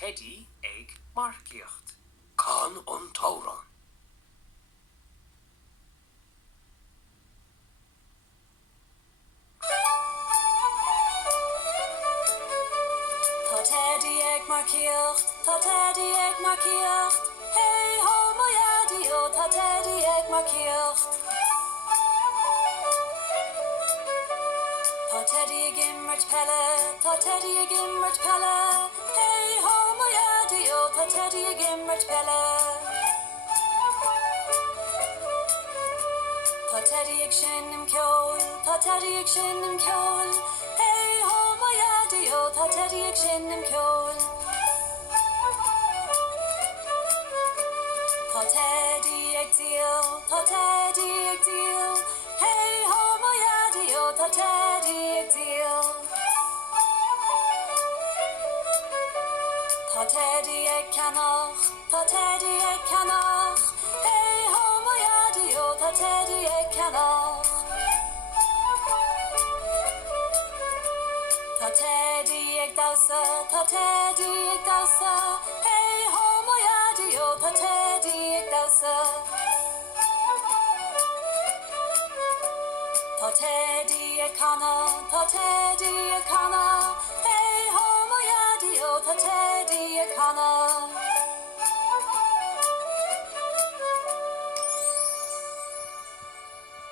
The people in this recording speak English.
Teddy ag marciocht. Can an tauran. Tá Teddy ag marciocht, tá Teddy ag marciocht. Hey ho moiadi o tá Teddy ag marciocht. Tá Teddy ag immert pelle, tá Teddy ag immert pelle. Hey ho moiadi o tá Teddy ag immert pelle. Tá Teddy ag sin im ceol, tá Teddy ag sin im ceol. Hey ho moiadi o tá Teddy ag sin im ceol. Tá Teddy ag deal, tá Teddy ag deal. Hey ho moiadi o tá Teddy ag deal. Tá Teddy ag canach, tá Teddy ag canach. Hey ho moiadi o tá Teddy ag canach. Tá Teddy ag dausa, tá Teddy ag dausa. Hey ho moiadi o tá Teddy ag dausa. Tá Teddy ag canna, tá Teddy ag canna.